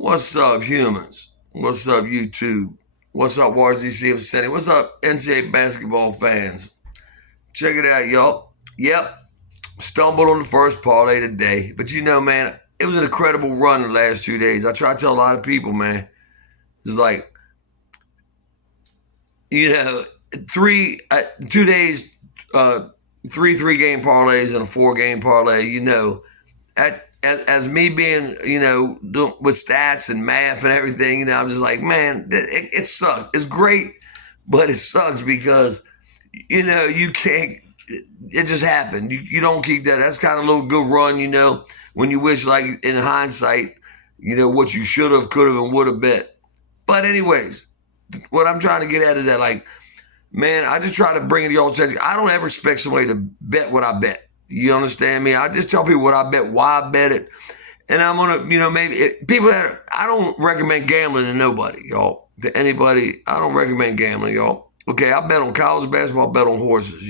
What's up, humans? What's up, YouTube? What's up, Washington DC Vicinity? What's up, NCAA basketball fans? Check it out, y'all. Yep, stumbled on the first parlay today. But man, it was an incredible run the last 2 days. I try to tell a lot of people, man, it's like, you know, 2 days, three-game parlays and a 4-game parlay, as me being, with stats and math and everything, I'm just like, man, it sucks. It's great, but it sucks because, you can't, it just happened. You don't keep that. That's kind of a little good run, when you wish, like, in hindsight, what you should have, could have, and would have bet. But anyways, what I'm trying to get at is that, like, man, I just try to bring it to y'all's attention. I don't ever expect somebody to bet what I bet. You understand me? I just tell people what I bet, why I bet it. And I'm going to, people that, I don't recommend gambling to nobody, y'all. To anybody, I don't recommend gambling, y'all. Okay, I bet on college basketball, I bet on horses,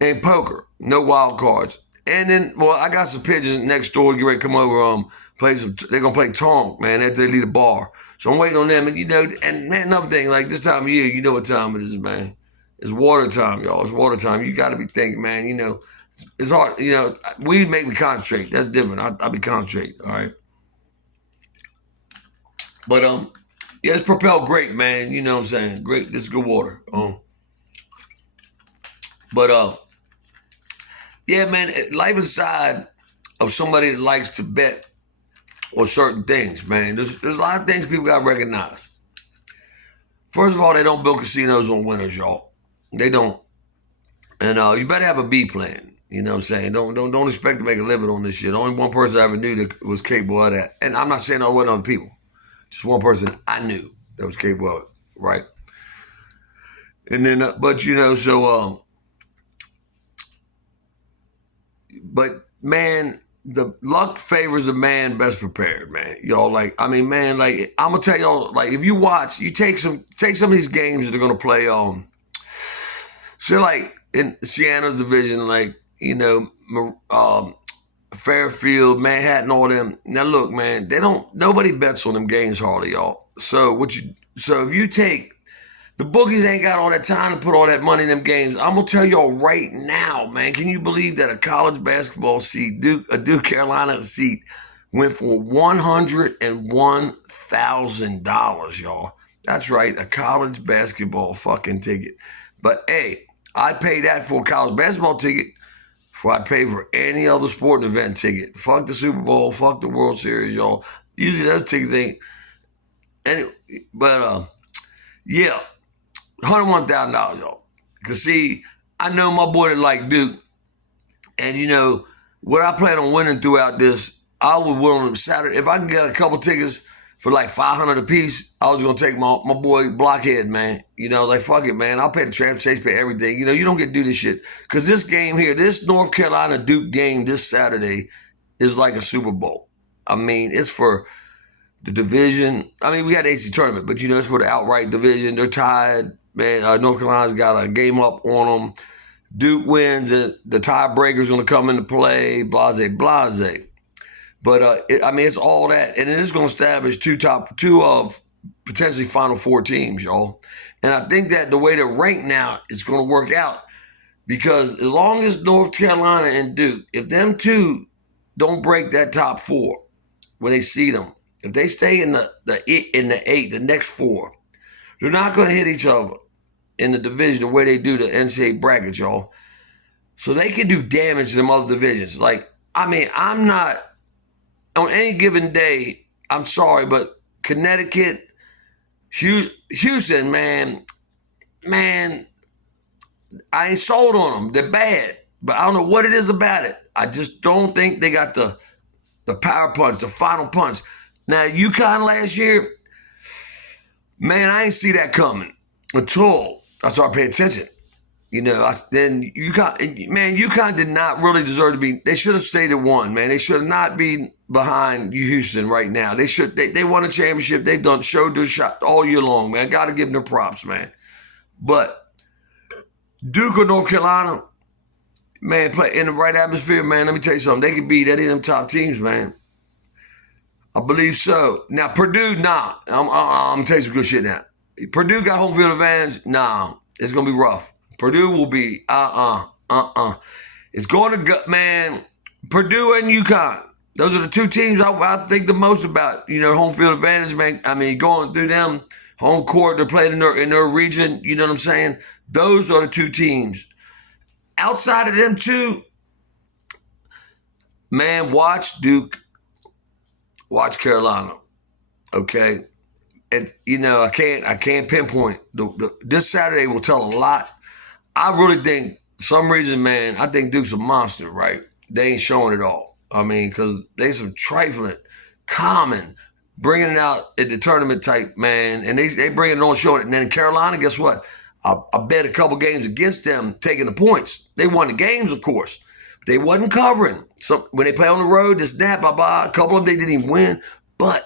and poker, no wild cards. And then, I got some pigeons next door to get ready to come over, play some, they're going to play Tonk, man, after they leave the bar. So I'm waiting on them. And, and man, another thing, like this time of year, you know what time it is, man. It's water time, y'all. It's water time. You got to be thinking, man, it's hard, weed make me concentrate. That's different. I be concentrate, all right? But, yeah, it's propelled great, man. You know what I'm saying? Great. This is good water. But, yeah, man, life inside of somebody that likes to bet on certain things, man. There's a lot of things people got to recognize. First of all, they don't build casinos on winners, y'all. They don't. And you better have a B plan. You know what I'm saying? Don't expect to make a living on this shit. Only one person I ever knew that was capable of that. And I'm not saying there wasn't other people. Just one person I knew that was capable of it, right? And then, but man, the luck favors the man best prepared, man. Y'all, like, I mean, man, like, I'm gonna tell y'all, like, if you watch, you take some of these games that they're gonna play on. So, like, in Sienna's division, like, Fairfield, Manhattan, all them. Now, look, man, nobody bets on them games hardly, y'all. So if you take, the bookies ain't got all that time to put all that money in them games. I'm gonna tell y'all right now, man. Can you believe that a college basketball seat, a Duke Carolina seat, went for $101,000, y'all? That's right, a college basketball fucking ticket. But hey, I'd pay that for a college basketball ticket before I'd pay for any other sporting event ticket. Fuck the Super Bowl, fuck the World Series, y'all. Usually those tickets ain't. Yeah. $101,000, y'all. Because, see, I know my boy that like Duke. And, what I plan on winning throughout this, I would win on Saturday. If I can get a couple tickets for like $500 a piece, I was going to take my boy Blockhead, man. Like, fuck it, man. I'll pay the transportation, pay everything. You don't get to do this shit. Because this game here, this North Carolina Duke game this Saturday is like a Super Bowl. I mean, it's for the division. I mean, we had the AC tournament, but, it's for the outright division. They're tied. Man, North Carolina's got a game up on them. Duke wins, and the tiebreaker's going to come into play, blase. But, it's all that. And it is going to establish two of potentially Final Four teams, y'all. And I think that the way they're ranked now is going to work out. Because as long as North Carolina and Duke, if them two don't break that top four when they see them, if they stay in the 8, the next four, they're not going to hit each other in the division the way they do the NCAA brackets, y'all. So they can do damage to them other divisions. Like, I mean, I'm not, on any given day, I'm sorry, but Connecticut, Houston, man, I ain't sold on them. They're bad, but I don't know what it is about it. I just don't think they got the power punch, the final punch. Now, UConn last year, man, I ain't see that coming until I started paying attention. Then UConn did not really deserve to be. They should have stayed at 1, man. They should not be behind Houston right now. They won a championship. They've showed their shot all year long, man. Got to give them their props, man. But Duke or North Carolina, man, play in the right atmosphere, man. Let me tell you something. They can beat any of them top teams, man. I believe so. Now, Purdue, nah. I'm going to tell you some good shit now. Purdue got home field advantage? Nah. It's going to be rough. Purdue will be, It's going to go, man, Purdue and UConn. Those are the two teams I think the most about, home field advantage, man. I mean, going through them, home court, they're playing in their region, you know what I'm saying? Those are the two teams. Outside of them two, man, watch Duke, watch Carolina, okay? And, I can't pinpoint. This Saturday will tell a lot. I really think, some reason, man, I think Duke's a monster, right? They ain't showing it all. I mean, because they some trifling, common, bringing it out at the tournament type, man, and they bring it on showing it. And then in Carolina, guess what? I bet a couple games against them taking the points. They won the games, of course. They wasn't covering. So when they play on the road, this, that, blah. A couple of them, they didn't even win. But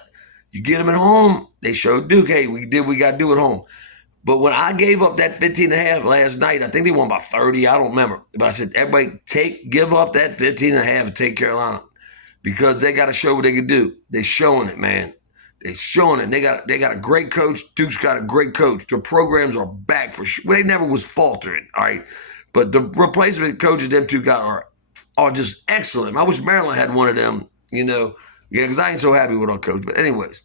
you get them at home, they showed Duke, hey, we did what we got to do at home. But when I gave up that 15.5 last night, I think they won by 30. I don't remember. But I said, everybody give up that 15.5 and take Carolina because they got to show what they can do. They're showing it, man. They're showing it. They got a great coach. Duke's got a great coach. Their programs are back for sure. Well, they never was faltering, all right? But the replacement coaches them two got are just excellent. I wish Maryland had one of them, Yeah, because I ain't so happy with our coach. But anyways.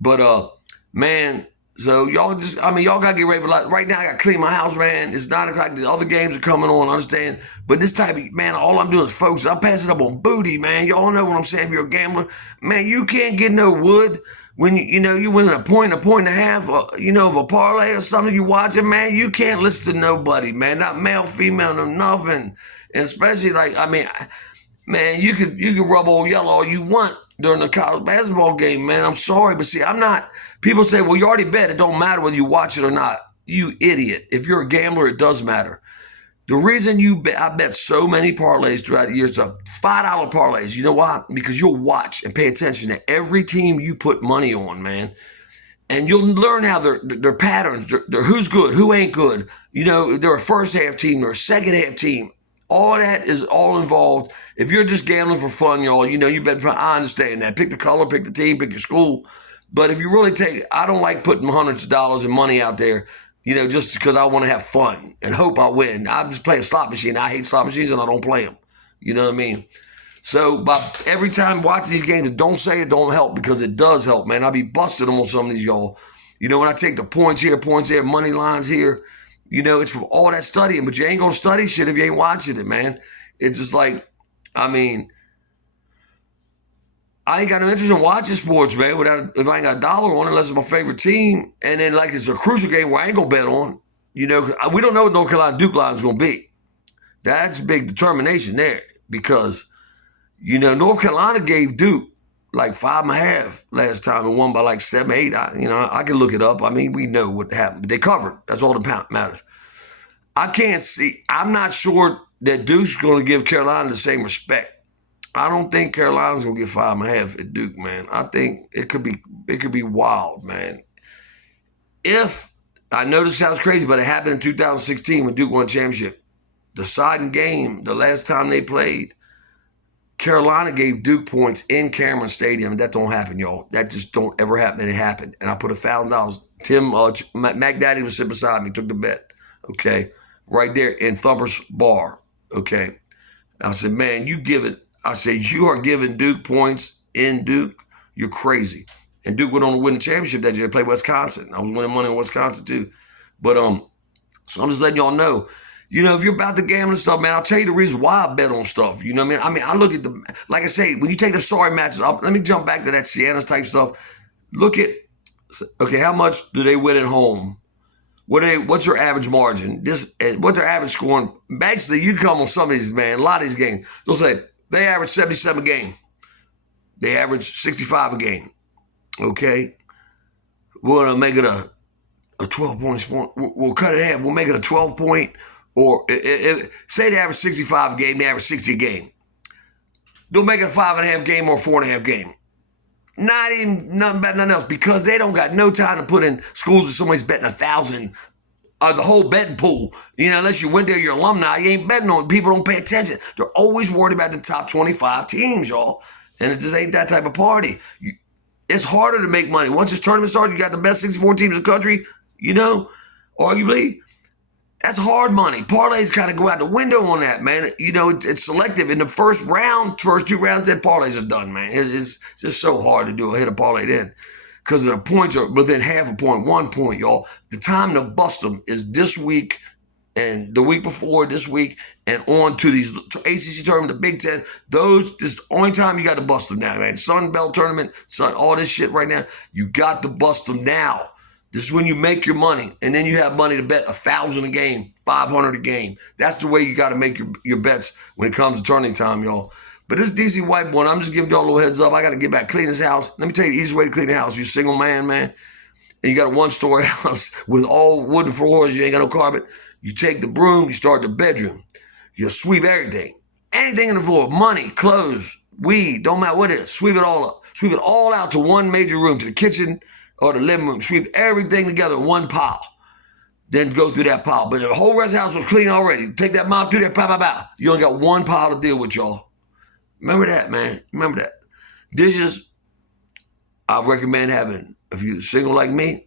But, man, so y'all y'all got to get ready for a lot. Right now, I got to clean my house, man. It's 9 o'clock. The other games are coming on, I understand. But this type of, man, all I'm doing is focus. I'm passing up on booty, man. Y'all know what I'm saying. If you're a gambler, man, you can't get no wood when, you win a point and a half, of a parlay or something you watching, man. You can't listen to nobody, man. Not male, female, no nothing. And especially, man, you can rub old yellow all you want during the college basketball game, man. I'm sorry, but see, I'm not. People say, well, you already bet. It don't matter whether you watch it or not. You idiot. If you're a gambler, it does matter. The reason I bet so many parlays throughout the years, $5 parlays. You know why? Because you'll watch and pay attention to every team you put money on, man. And you'll learn how their patterns, their who's good, who ain't good. They're a first half team, they're a second half team. All that is all involved. If you're just gambling for fun, y'all, you bet. I understand that. Pick the color, pick the team, pick your school. But if you really I don't like putting hundreds of dollars and money out there, just because I want to have fun and hope I win. I just play a slot machine. I hate slot machines and I don't play them. You know what I mean? So every time watching these games, don't say it don't help because it does help, man. I'll be busted on some of these, y'all. When I take the points here, money lines here, it's from all that studying. But you ain't going to study shit if you ain't watching it, man. It's just I ain't got no interest in watching sports, man, if I ain't got a dollar on it, unless it's my favorite team. And then, it's a crucial game where I ain't going to bet on. We don't know what North Carolina Duke line is going to be. That's big determination there because, North Carolina gave Duke 5.5 last time and won by 7, 8. I can look it up. I mean, we know what happened. They covered. That's all that matters. I'm not sure that Duke's going to give Carolina the same respect. I don't think Carolina's gonna get 5.5 at Duke, man. I think it could be wild, man. If I know this sounds crazy, but it happened in 2016 when Duke won the championship. The deciding game, the last time they played, Carolina gave Duke points in Cameron Stadium, and that don't happen, y'all. That just don't ever happen. And it happened, and I put $1,000. Tim Mac Daddy was sitting beside me, took the bet. Okay, right there in Thumper's Bar. Okay, I said, man, I said, you are giving Duke points in Duke. You're crazy. And Duke went on to win the championship that year. They played Wisconsin. I was winning money in Wisconsin too. But so I'm just letting y'all know, if you're about the gambling stuff, man, I'll tell you the reason why I bet on stuff. You know what I mean? I look at like I say, when you take the sorry matches up, let me jump back to that Sienna's type stuff. Look at, okay, how much do they win at home? What's their average margin? What their average scoring? Basically, you come on some of these, man, a lot of these games, they'll say, they average 77 a game. They average 65 a game. Okay? We're going to make it a 12-point sport. We'll cut it in half. We'll make it a 12-point. Or say they average 65 a game, they average 60 a game. They'll make it a 5.5 game or a 4.5 game. Nothing else because they don't got no time to put in schools if somebody's betting 1,000. The whole betting pool, unless you went there, you're alumni, you ain't betting on it. People don't pay attention. They're always worried about the top 25 teams, y'all. And it just ain't that type of party. It's harder to make money. Once this tournament starts, you got the best 64 teams in the country, arguably. That's hard money. Parlays kind of go out the window on that, man. It's selective. In the first 2 rounds, then parlays are done, man. It's just so hard to hit a parlay then. Because the points are within half a point, 1 point, y'all. The time to bust them is this week and the week before, this week, and on to these ACC tournament, the Big Ten. This is the only time you got to bust them now, man. Sun Belt tournament, all this shit right now, you got to bust them now. This is when you make your money, and then you have money to bet 1,000 a game, 500 a game. That's the way you got to make your bets when it comes to tournament time, y'all. But this DC White boy, I'm just giving y'all a little heads up. I got to get back, clean this house. Let me tell you the easiest way to clean the house. You're a single man, and you got a one-story house with all wooden floors. You ain't got no carpet. You take the broom, you start the bedroom. You sweep everything. Anything in the floor, money, clothes, weed, don't matter what it is. Sweep it all up. Sweep it all out to one major room, to the kitchen or the living room. Sweep everything together in one pile. Then go through that pile. But the whole rest of the house was clean already. Take that mop through there, pow, pow, pow. You only got one pile to deal with, y'all. Remember that, man. Remember that. Dishes, I recommend having, if you're single like me,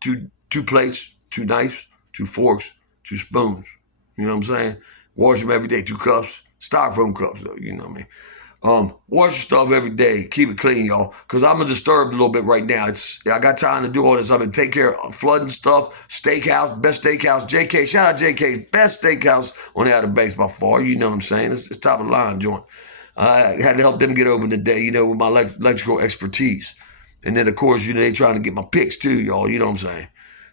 two plates, 2 knives, 2 forks, 2 spoons. You know what I'm saying? Wash them every day. 2 cups. Styrofoam cups, though. You know what I mean? Wash your stuff every day. Keep it clean, y'all. Because I'm disturbed a little bit right now. I got time to do all this. I've been taking care of flooding stuff. Steakhouse, best steakhouse. JK, shout out JK. Best steakhouse on the Outer Banks by far. You know what I'm saying? It's top of the line joint. I had to help them get open today, with my electrical expertise. And then, of course, they trying to get my picks too, y'all. You know what I'm saying?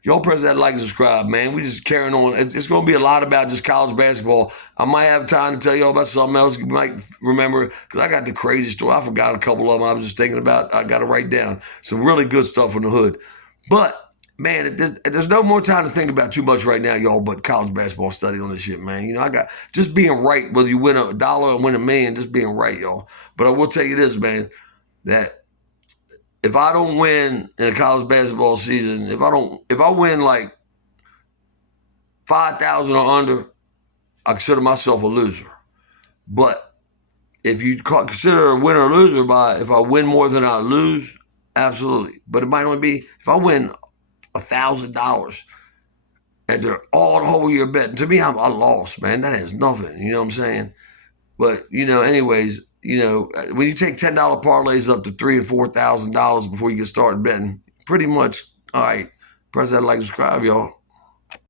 Y'all press that like and subscribe, man. We just carrying on. It's going to be a lot about just college basketball. I might have time to tell y'all about something else you might remember, because I got the crazy story. I forgot a couple of them I was just thinking about. I got to write down some really good stuff from the hood. But, man, there's no more time to think about too much right now, y'all, but college basketball study on this shit, man. I got just being right, whether you win $1 or win $1 million, just being right, y'all. But I will tell you this, man, that if I don't win in a college basketball season, if I win like 5,000 or under, I consider myself a loser. But if you consider a winner or loser if I win more than I lose, absolutely. But it might only be if I win $1,000 and they're all the whole year betting. To me, I lost, man. That is nothing. You know what I'm saying? But anyways. When you take $10 parlays up to $3,000 and $4,000 before you get started betting, pretty much, all right, press that like, subscribe, y'all.